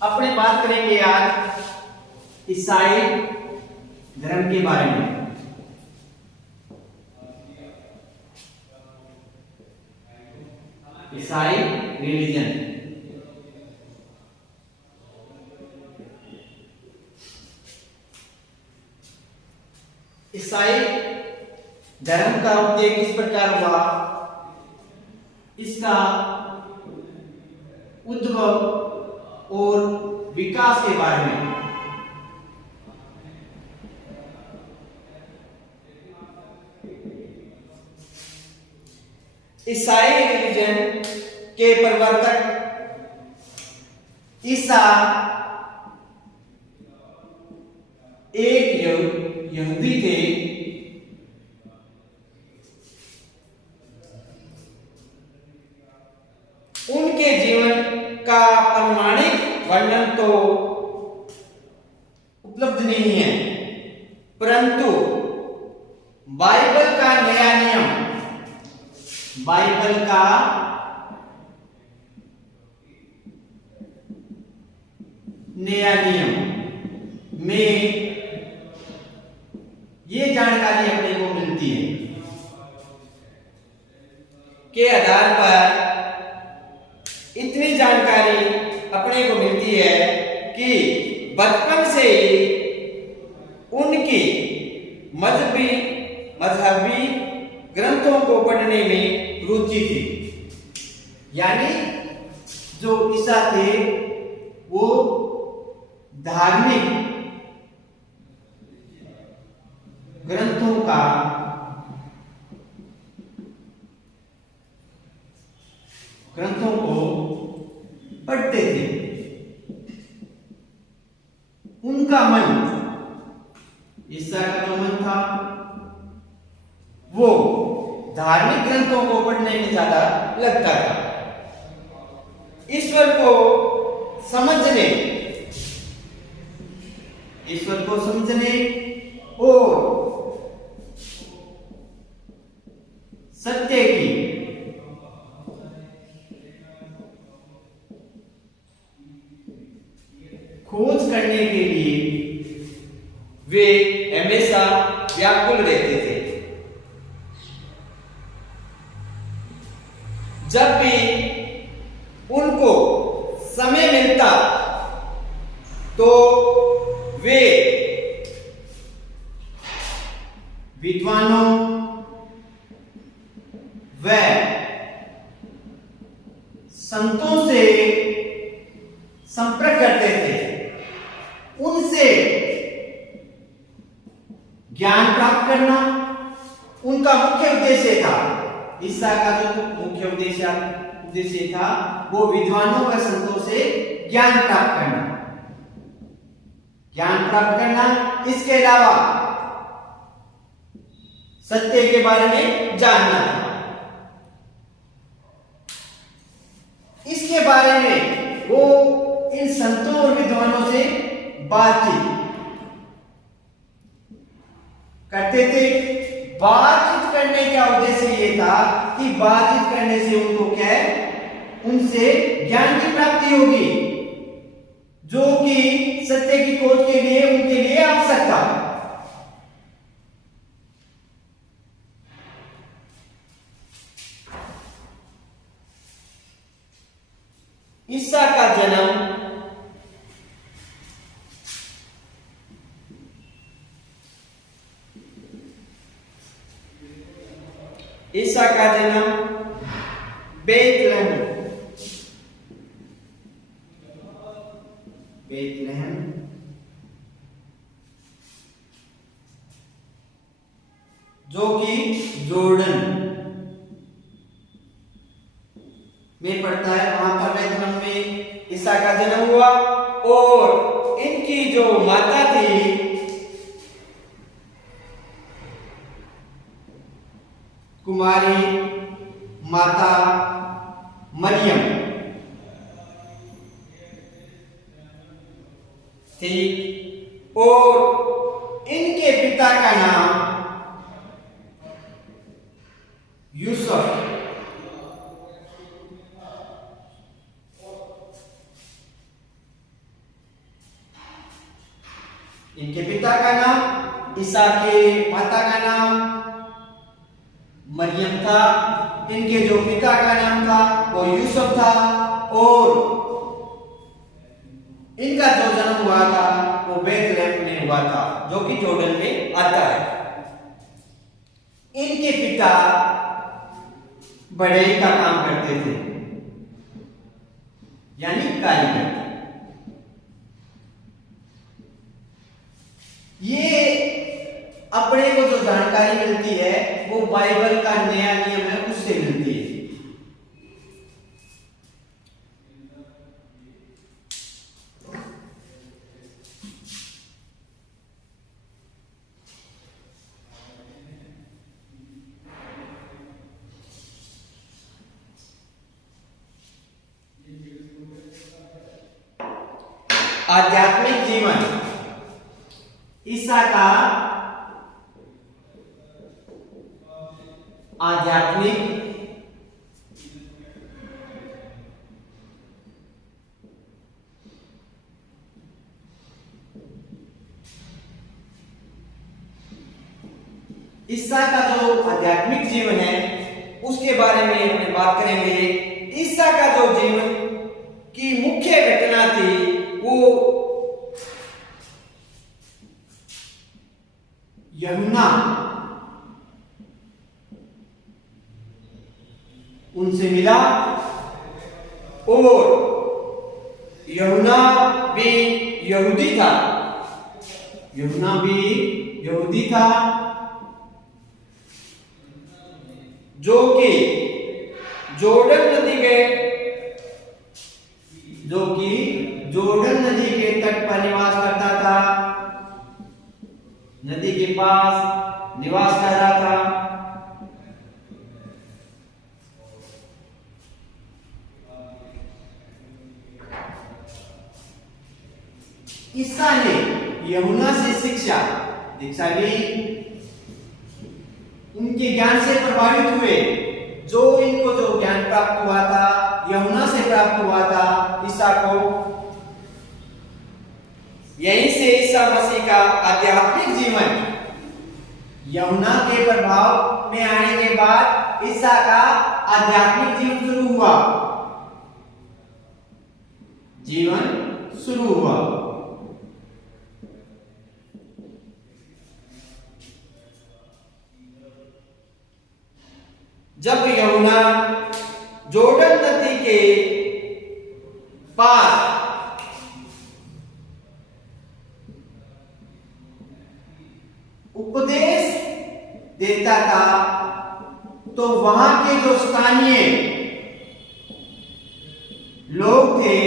अपने बात करेंगे आज ईसाई धर्म के बारे में। ईसाई रिलीजन। ईसाई धर्म का उद्देश्य किस प्रकार हुआ, इसका उद्भव और विकास के बारे में। ईसाई रिलीजन के प्रवर्तक ईसा एक यहूदी थे। उनके जीवन का प्रमाणिक वर्णन तो उपलब्ध नहीं है, परंतु बाइबल का नया नियम, बाइबल का नया नियम में ये जानकारी अपने को मिलती है के आधार पर इतनी जानकारी अपने को मिलती है कि बचपन से ही उनकी मजहबी ग्रंथों को पढ़ने में रुचि थी। यानी जो ईसा थे वो धार्मिक ग्रंथों को पढ़ते थे। उनका मन, ईसा का जो मन था वो धार्मिक ग्रंथों को पढ़ने में ज्यादा लगता था। ईश्वर को समझने और सत्य की खोज करने के लिए वे हमेशा व्याकुल रहते थे। जब भी उनको समय मिलता तो वे विद्वानों व संतों से संपर्क करते थे, उनसे ज्ञान प्राप्त करना उनका मुख्य उद्देश्य था। ईसा का जो मुख्य उद्देश्य था वो विद्वानों व संतों से ज्ञान प्राप्त करना, इसके अलावा सत्य के बारे में जानना था। इसके बारे में वो इन संतों और विद्वानों से बातचीत करते थे। बातचीत करने का उद्देश्य ये था कि बातचीत करने से उनको क्या है, उनसे ज्ञान की प्राप्ति होगी जो कि सत्य की खोज के लिए उनके लिए आवश्यक था। ईसा का जन्म बेथलेहम जो कि जोर्डन में पड़ता है, वहां पर बेथलेहम में ईसा का जन्म हुआ। और इनकी जो माता थी कुमारी माता मरियम थी, और इनके पिता का नाम यूसुफ। इनके पिता का नाम, ईसा के माता का नाम मरियम था, इनके जो पिता का नाम था वो यूसुफ था, और इनका जो जन्म हुआ था वो बेथलेहम में हुआ था, जो कि जॉर्डन में आता है। इनके पिता बढ़ई का काम करते थे, यानी कारीगर। ये अपने को जो जानकारी मिलती है वो बाइबल का नया नियम है उससे मिलती है। आध्यात्मिक जीवन, ईसा का आध्यात्मिक ईसा का जो आध्यात्मिक जीवन है उसके बारे में अपने बात करेंगे। ईसा का जो जीवन की मुख्य घटना थी वो यूहन्ना उनसे मिला, और यूहन्ना भी यहूदी था, यूहन्ना भी यहूदी था, जो कि जॉर्डन नदी के तट पर निवास करता था, नदी के पास निवास कर रहा था। ईसा ने यूहन्ना से दीक्षा ली, उनके ज्ञान से प्रभावित हुए। जो इनको जो ज्ञान प्राप्त हुआ था यूहन्ना से प्राप्त हुआ था ईसा को, यहीं से ईसा मसीह का आध्यात्मिक जीवन यूहन्ना के प्रभाव में आने के बाद ईसा का आध्यात्मिक जीवन शुरू हुआ। जब यूहन्ना जॉर्डन नदी के पास उपदेश देता था तो वहां के जो स्थानीय लोग थे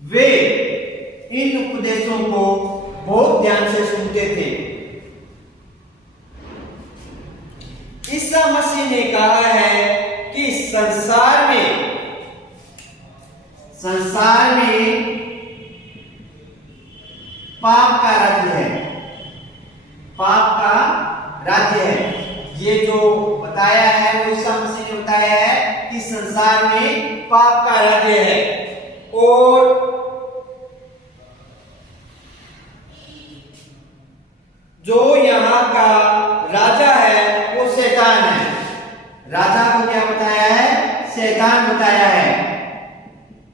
वे इन उपदेशों को बहुत ध्यान से सुनते थे। ईसा मसीह ने कहा है कि संसार में पाप का राज्य है, पाप का राज्य है। ये जो बताया है वो ईसा मसीह ने बताया है कि संसार में पाप का राज्य है, और जो यहाँ का राजा है वो शैतान है। राजा को क्या बताया है? शैतान बताया है।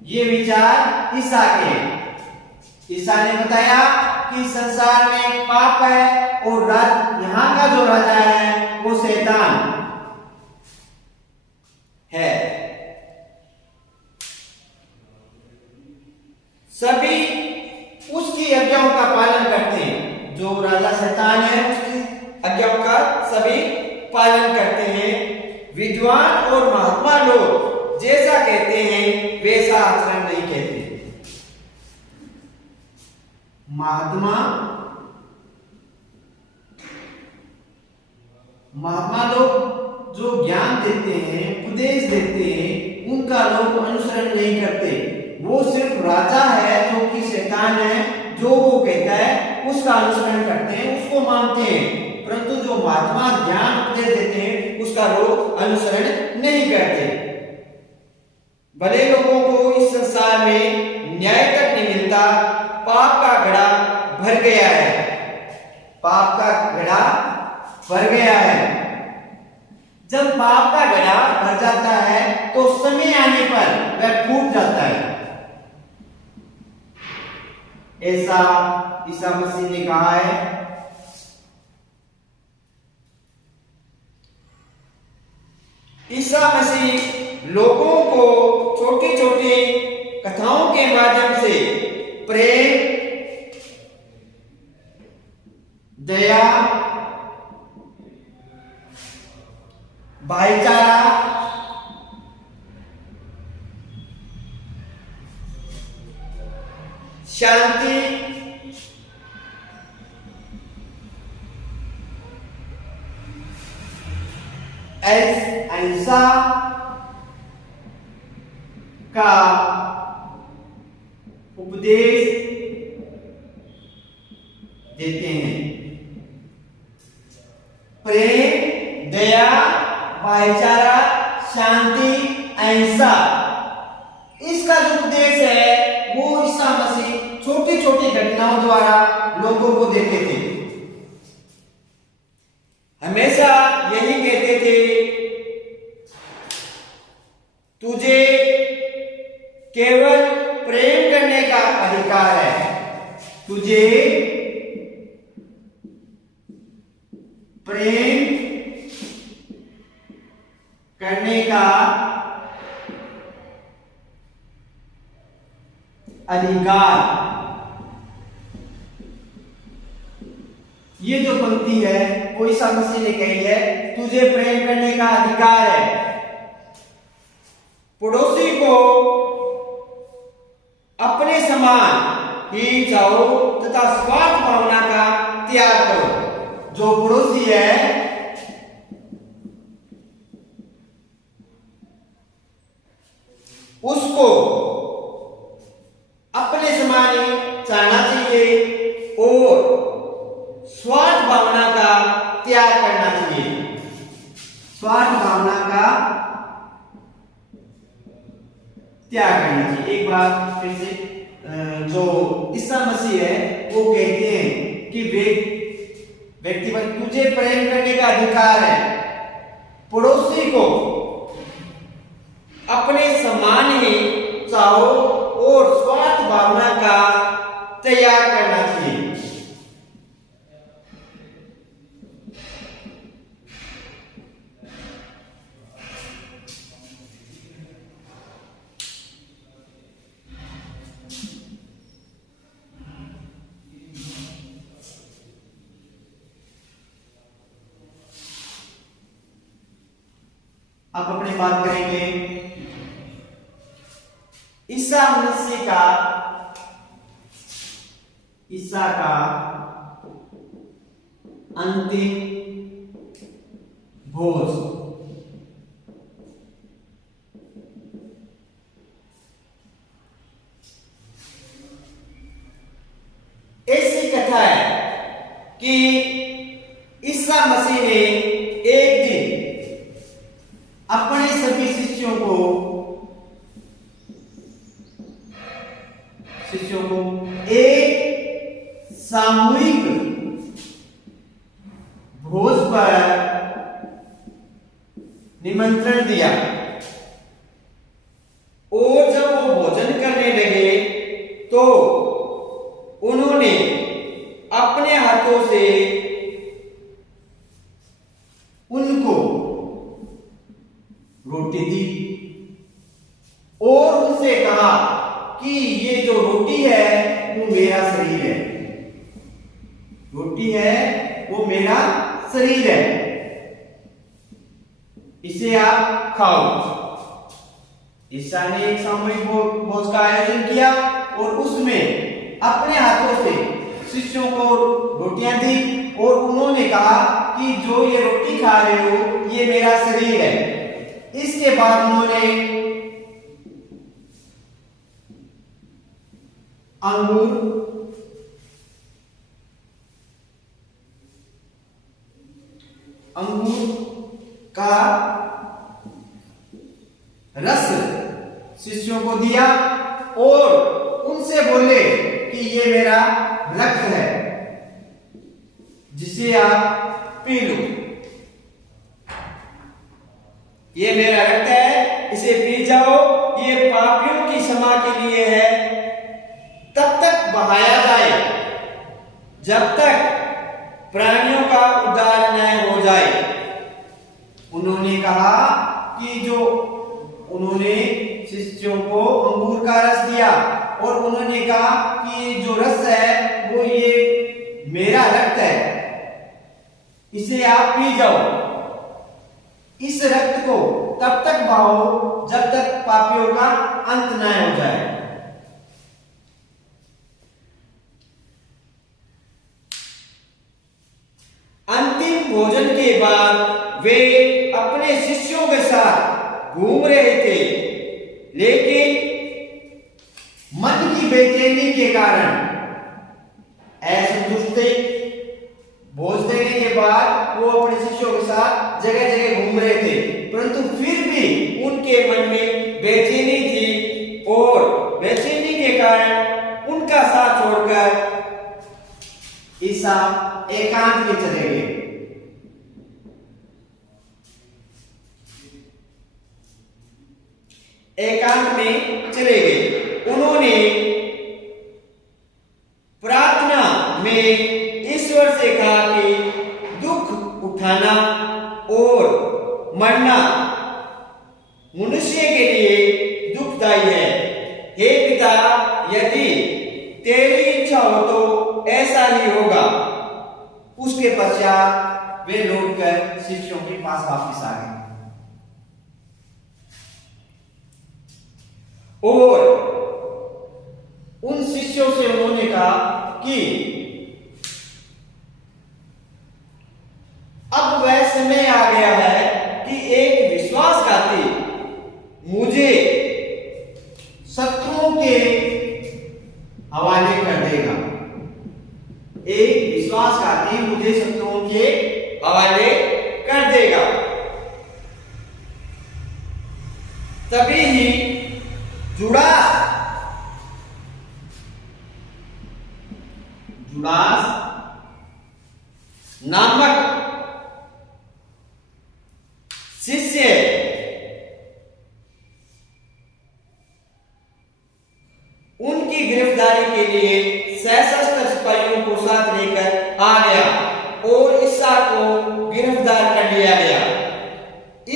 ये विचार ईसा के। ईसा ने बताया कि संसार में पाप है और यहाँ का जो राजा है वो शैतान है। सभी उसकी आज्ञाओं का पालन करते हैं। जो राजा शैतान है उसकी आज्ञाओं का सभी पालन करते हैं। विद्वान और महात्मा लोग जैसा कहते हैं वैसा आचरण नहीं कहते। महात्मा लोग जो ज्ञान देते हैं, उपदेश देते हैं, उनका लोग अनुसरण नहीं करते। वो सिर्फ राजा है जो कि शैतान है, जो वो कहता है उसका अनुसरण करते हैं, उसको मानते हैं। परंतु जो महात्मा ज्ञान उपदेश देते हैं उसका लोग अनुसरण नहीं करते। भले लोगों को इस संसार में न्याय तक नहीं मिलता, पाप का घड़ा भर गया है, पाप का घड़ा भर गया है। जब पाप का घड़ा भर जाता है तो समय आने पर वह फूट जाता है। ऐसा ईसा मसीह ने कहा है। ईसा मसीह लोगों को छोटी छोटी कथाओं के माध्यम से प्रेम, दया, भाईचारा, शांति, अहिंसा का उपदेश देते हैं। प्रेम, दया, भाईचारा, शांति, अहिंसा, इसका जो उपदेश है वो ईसा मसीह छोटी छोटी घटनाओं द्वारा लोगों को देते थे। हमेशा यही कहते थे, तुझे केवल प्रेम करने का अधिकार है, तुझे प्रेम करने का अधिकार। ये जो पंक्ति है वो ईसा मसीह ने कही है, तुझे प्रेम करने का अधिकार है। पड़ोसी को अपने समान ही चाहो तथा स्वार्थ भावना का त्याग करो। जो पड़ोसी है उसको अपने समान ही चाहना चाहिए और स्वार्थ भावना का त्याग करना चाहिए। स्वार्थ भावना का त्याग करना चाहिए। एक बार फिर से जो ईसा मसीह है वो कहते हैं कि व्यक्ति पर तुझे प्रेम करने का अधिकार है, पड़ोसी को अपने समान ही चाहो और स्वार्थ भावना का त्याग करना चाहिए। अब अपनी बात करेंगे ईसा मसीह का अंतिम भोज। ऐसी कथा है कि ईसा मसीह ने एक दिन अपने सभी शिष्यों को एक सामूहिक भोज पर निमंत्रण दिया और जब वो भोजन करने लगे तो उन्होंने अपने हाथों से उनको रोटी दी और उनसे कहा कि ये जो रोटी है वो मेरा शरीर है, रोटी है वो मेरा शरीर है, इसे आप खाओ। ईसा ने एक सामूहिक भोज का आयोजन किया और उसमें अपने हाथों से शिष्यों को रोटियां दी और उन्होंने कहा कि जो ये रोटी खा रहे हो ये मेरा शरीर है। इसके बाद उन्होंने अंगूर का रस शिष्यों को दिया और उनसे बोले कि ये मेरा रक्त है जिसे आप पी लो, ये मेरा रक्त है इसे पी जाओ, ये पापियों की क्षमा के लिए है। तब तक बहाया जाए जब तक प्राणियों का उद्धार न हो जाए। उन्होंने कहा कि जो उन्होंने शिष्यों को अंगूर का रस दिया और उन्होंने कहा कि जो रस है वो ये मेरा रक्त है, इसे आप पी जाओ। इस रक्त को तब तक बहाओ जब तक पापियों का अंत न हो जाए। अंतिम भोजन के बाद वे अपने शिष्यों के साथ घूम रहे थे, लेकिन मन की बेचैनी के कारण असंतुष्ट थे। भोज देने के बाद वो अपने शिष्यों के साथ जगह जगह घूम रहे थे, परंतु फिर भी उनके मन में बेचैनी थी और बेचैनी के कारण उनका साथ छोड़कर ईसा एकांत में चले गए। एकांत में चले गए। उन्होंने प्रार्थना में ईश्वर से कहा कि दुख उठाना और मरना मनुष्य के लिए दुखदायी है। हे पिता, यदि तेरी इच्छा हो तो ऐसा ही होगा। उसके पश्चात वे लौटकर शिष्यों के पास वापस आ गए और उन शिष्यों से उन्होंने कहा कि अब वह समय आ गया है कि एक विश्वासघाती मुझे शत्रुओं के हवाले कर देगा। एक विश्वासघाती मुझे शत्रुओं के हवाले कर देगा। तभी ही जुड़ास नामक शिष्य उनकी गिरफ्तारी के लिए सशस्त्र सिपाहियों को साथ लेकर आ गया और ईसा को गिरफ्तार कर लिया गया।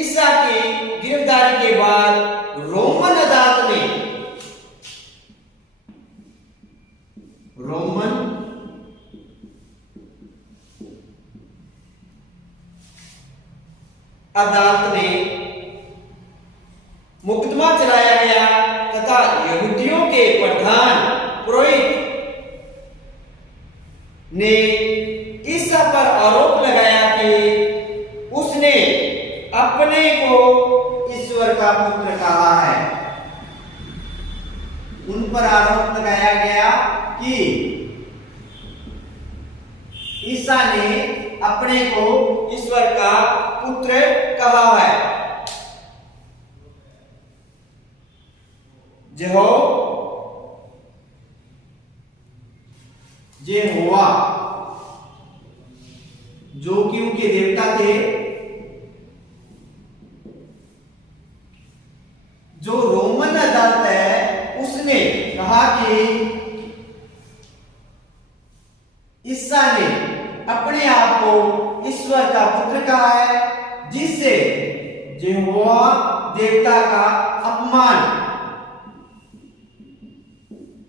ईसा की गिरफ्तारी के बाद रोमन अदालत ने मुकदमा चलाया गया तथा यहूदियों के प्रधान पुरोहित ने ईसा पर आरोप लगाया कि उसने अपने को ईश्वर का पुत्र कहा है। उन पर आरोप लगाया गया कि ईसा ने अपने को ईश्वर का पुत्र कहा है। यहोवा जो कि उनके देवता थे, जो रोमन अदालत है, उसने कहा कि ईसा ने अपने आप को ईश्वर का पुत्र कहा है, जिससे यहोवा देवता का अपमान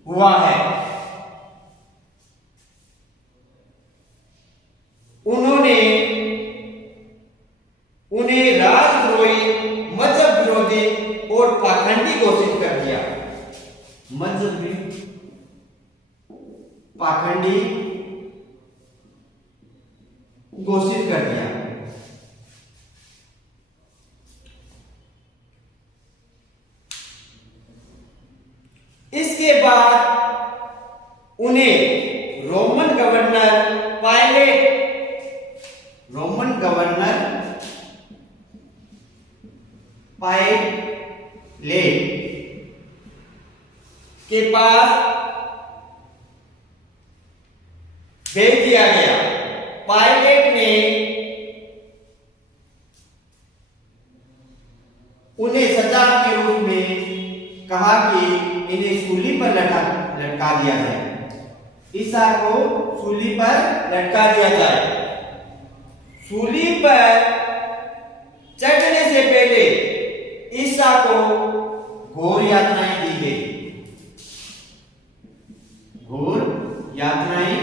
हुआ है। उन्होंने उन्हें राजद्रोही, मजहब विरोधी और पाखंडी घोषित कर दिया। मजहबी, पाखंडी घोषित कर दिया। इसके बाद उन्हें रोमन गवर्नर पायलेट के पास भेज दिया गया। पायलट ने उन्हें सजा के रूप में कहा कि इन्हें सूली पर लटका दिया जाए, ईसा को सूली पर लटका दिया जाए। सूली पर चढ़ने से पहले ईसा को घोर यातनाएं दी गई, घोर यातनाएं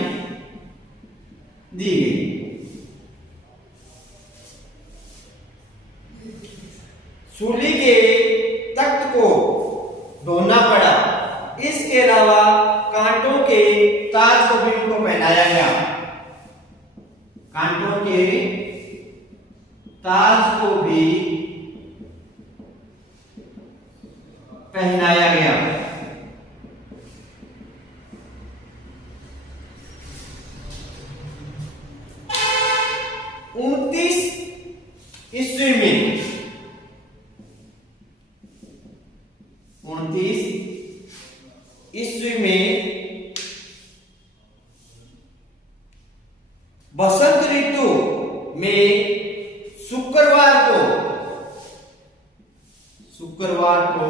दी गई। सूली के तख्त को ढोना पड़ा। इसके अलावा कांटों के ताज को भी उनको पहनाया गया, कांटों के ताज को भी पहनाया गया। ईस्वी में 29 ईस्वी में बसंत ऋतु में शुक्रवार को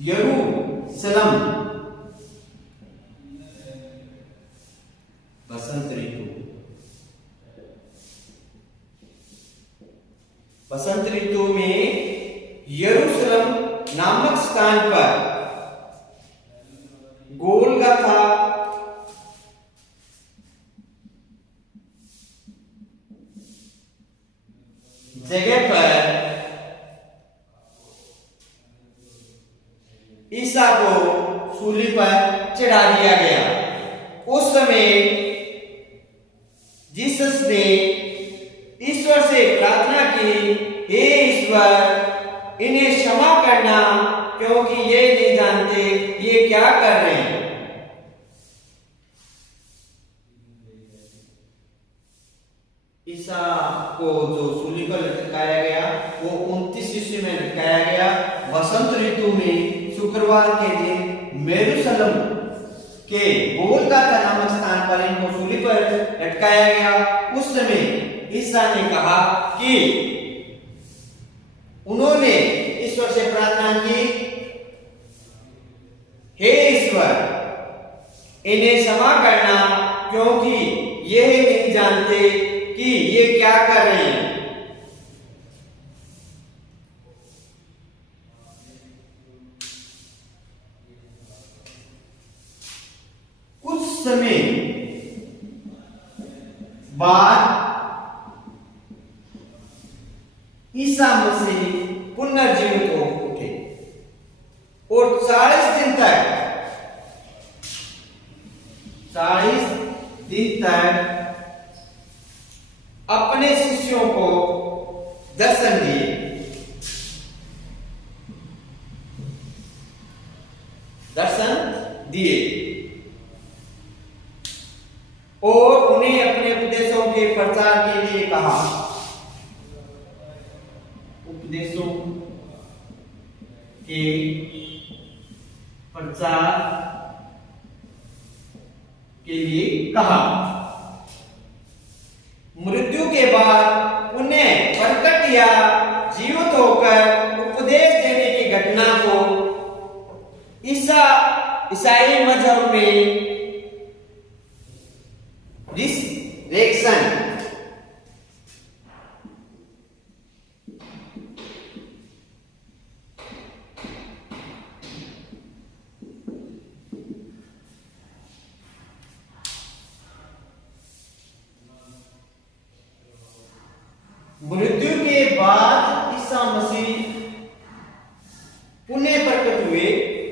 यरूशलेम, बसंत ऋतु में यरूशलेम नामक स्थान पर गोलगथा जगह पर ईसा को सूली पर चढ़ा दिया गया। उस समय जीसस ने ईश्वर से प्रार्थना की, हे ईश्वर, इन्हें क्षमा करना क्योंकि ये नहीं जानते ये क्या कर रहे हैं। ईसा को जो सूली पर लटकाया गया वो 29 ईस्वी में लटकाया गया। बसंत ऋतु में शुक्रवार के दिन यरूशलेम के गोलगथा नामक स्थान पर इनको सूली पर लटकाया गया। उस समय ईसा ने कहा कि उन्होंने ईश्वर से प्रार्थना की, हे ईश्वर, इन्हें क्षमा करना क्योंकि ये नहीं जानते कि ये क्या कर रहे हैं। कुछ समय बाद ईसा मसीह पुनर्जीवित हो उठे और 40 दिन तक अपने शिष्यों को दर्शन दिए और उन्हें अपने उपदेशों के प्रचार के लिए कहा। उपदेशों के प्रचार के लिए कहा। मृत्यु के बाद उन्हें प्रकट या जीवित होकर उपदेश देने की घटना को ईसाई मजहब में रिसरेक्शन मृत्यु के बाद ईसा मसीह पुनः प्रकट हुए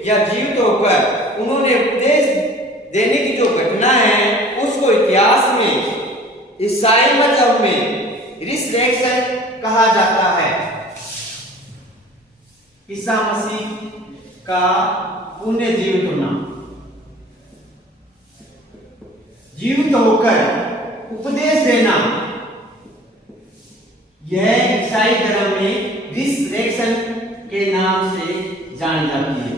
या जीवित होकर उन्होंने उपदेश देने की जो घटना है उसको इतिहास में ईसाई मजहब में रिसरेक्शन कहा जाता है। ईसा मसीह का पुनः जीवित होना, जीवित होकर उपदेश देना, यह ईसाई धर्म में रिसरेक्शन के नाम से जानी जाती है।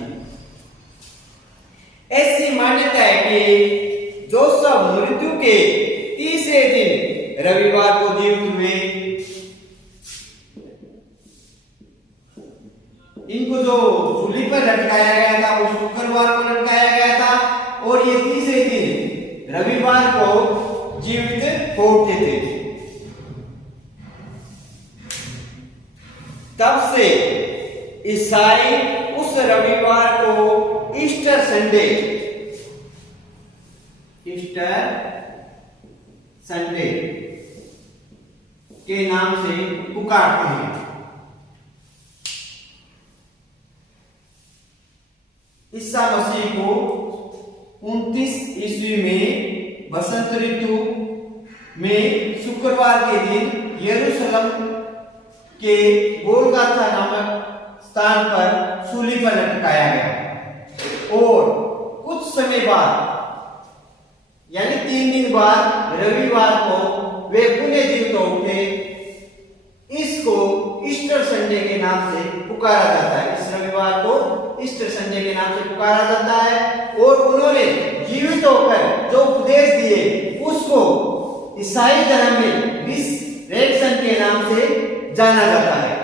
ऐसी मान्यता है कि जो सब मृत्यु के तीसरे दिन रविवार को जीवित हुए। इनको जो सूली पर लटकाया गया था वो शुक्रवार को लटकाया गया था और ये तीसरे दिन रविवार को जीवित हो उठे थे। तब से ईसाई उस रविवार को ईस्टर संडे के नाम से पुकारते हैं। ईसा मसीह को 29 ईस्वी में बसंत ऋतु में शुक्रवार के दिन यरूशलेम के गोलगाथा नामक स्थान पर सूली पर लटकाया गया और कुछ समय बाद यानी 3 दिन बाद रविवार को वे पुनः जीवित हो उठे। इसको ईस्टर संडे के नाम से पुकारा जाता है। इस रविवार को ईस्टर संडे के नाम से पुकारा जाता है और उन्होंने जीवित होकर जो उपदेश दिए उसको ईसाई धर्म में रिजरेक्शन के नाम से जाना जाता है।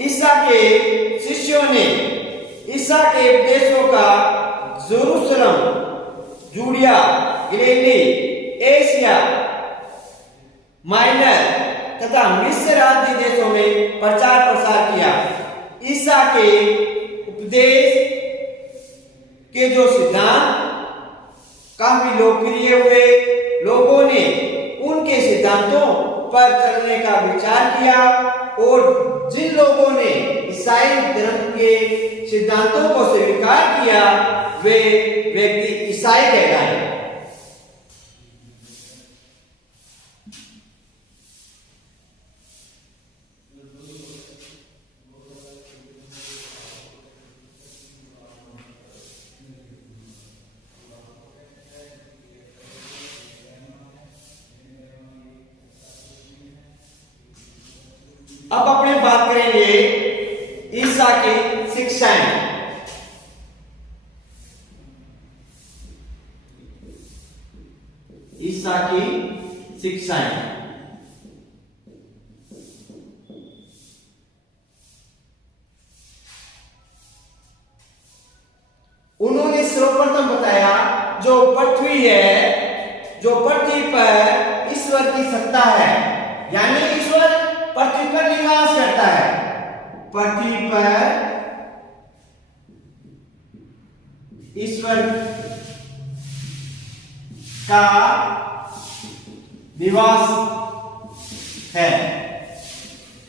ईसा के शिष्यों ने ईसा के उपदेशों का यरूशलेम, जूडिया, गलीली, एशिया माइनर तथा मिस्र आदि देशों में प्रचार प्रसार किया। ईसा के उपदेश के जो सिद्धांत काफी लोकप्रिय हुए, लोगों ने उनके सिद्धांतों पर चलने का विचार किया और जिन लोगों ने ईसाई धर्म के सिद्धांतों को स्वीकार किया वे व्यक्ति ईसाई कहलाए। अब अपने बात करेंगे ईसा की शिक्षाएं। ईसा की शिक्षाएं उन्होंने सर्वप्रथम बताया जो पृथ्वी है, जो पृथ्वी पर ईश्वर की सत्ता है, यानी ईश्वर पृथ्वी पर निवास करता है। पृथ्वी पर ईश्वर का निवास है,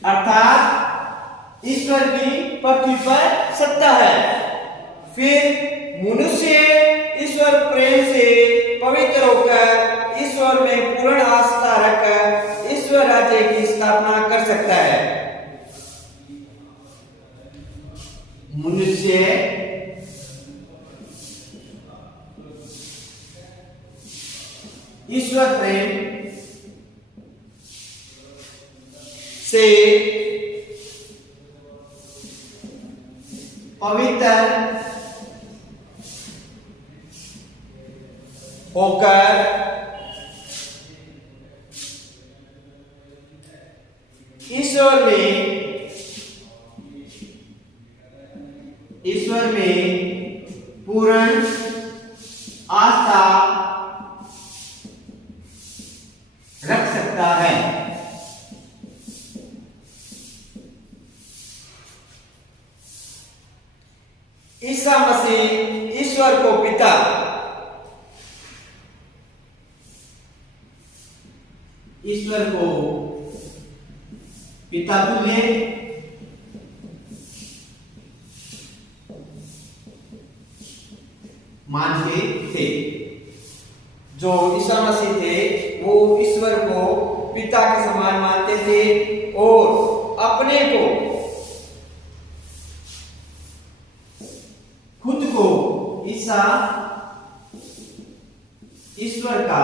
अर्थात ईश्वर की पृथ्वी पर सत्ता है। फिर मनुष्य ईश्वर प्रेम से पवित्र होकर ईश्वर में पूर्ण आस्था रखकर ईश्वर राज्य की स्थापना कर सकता है। मनुष्य ईश्वर प्रेम से पवित्र होकर ईश्वर में पूर्ण आस्था रख सकता है। ईसा मसीह ईश्वर को पिता तुल्य मानते थे। जो ईसा मसीह थे वो ईश्वर को पिता के समान मानते थे और अपने को खुद को ईसा ईश्वर का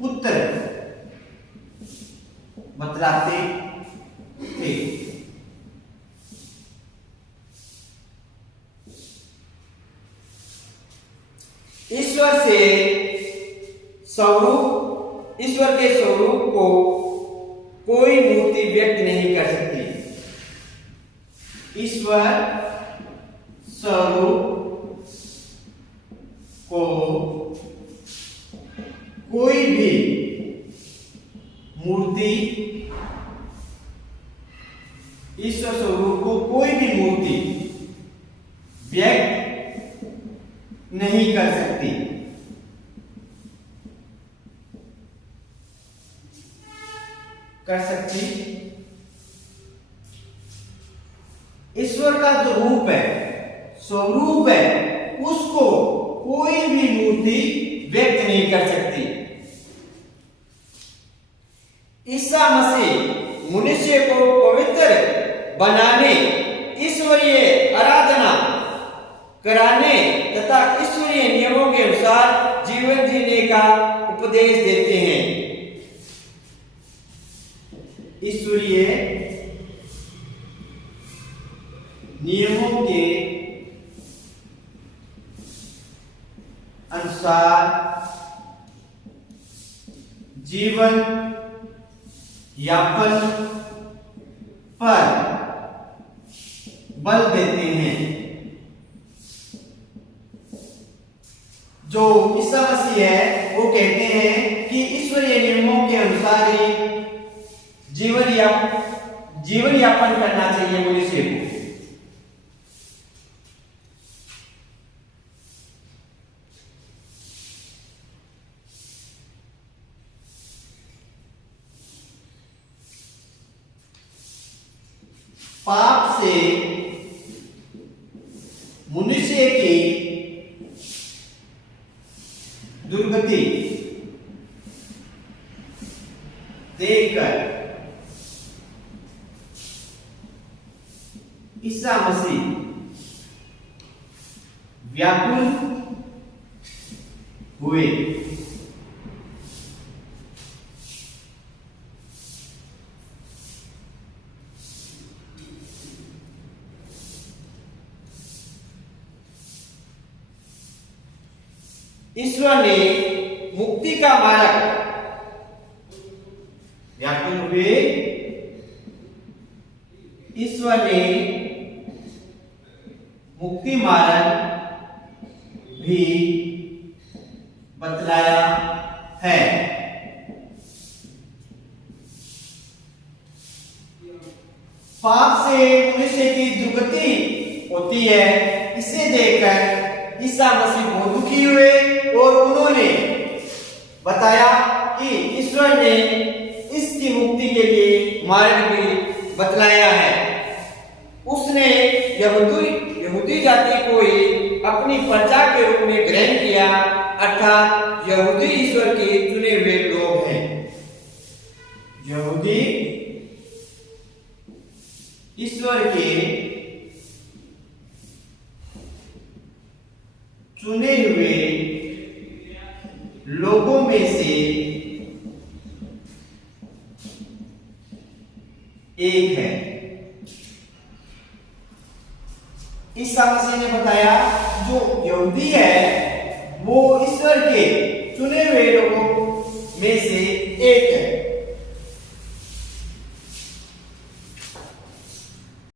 पुत्र बतलाते थे। ईश्वर से स्वरूप, ईश्वर के स्वरूप को कोई मूर्ति व्यक्त नहीं कर सकती। ईश्वर स्वरूप को कोई भी मूर्ति, ईश्वर स्वरूप को कोई भी मूर्ति व्यक्त नहीं कर सकती। कर सकती। ईश्वर का जो रूप है, स्वरूप है, उसको कोई भी मूर्ति व्यक्त नहीं कर सकती। ईसा मसीह मनुष्य को पवित्र बनाने, ईश्वरीय आराधना कराने तथा ईश्वरीय नियमों के अनुसार जीवन जीने का उपदेश देते हैं। ईश्वरीय नियमों के अनुसार जीवन यापन पर बल देते हैं। जो ईसा मसीह है वो कहते हैं कि ईश्वरीय नियमों के अनुसार ही जीवन यापन करना चाहिए मनुष्य को। पाप से मनुष्य की दुर्गति देखकर ईसा मसीह व्याकुल हुए। ईश्वर ने मुक्ति का मार्ग, व्याकुल हुए। ईश्वर ने मुक्ति मार्ग भी बतलाया है। पाप से मनुष्य की दुर्गति होती है। इसे देखकर ईसा मसीह बहुत दुखी हुए और उन्होंने बताया कि ईश्वर ने इसकी मुक्ति के लिए मार्ग भी बतलाया है। उसने यहूदी जाति को ही अपनी प्रजा के रूप में ग्रहण किया, अर्थात यहूदी ईश्वर के चुने हुए लोग हैं। यहूदी ईश्वर के चुने हुए लोगों में से एक है। ईसा मसीह ने बताया जो यहूदी है वो ईश्वर के चुने हुए लोगों में से एक है।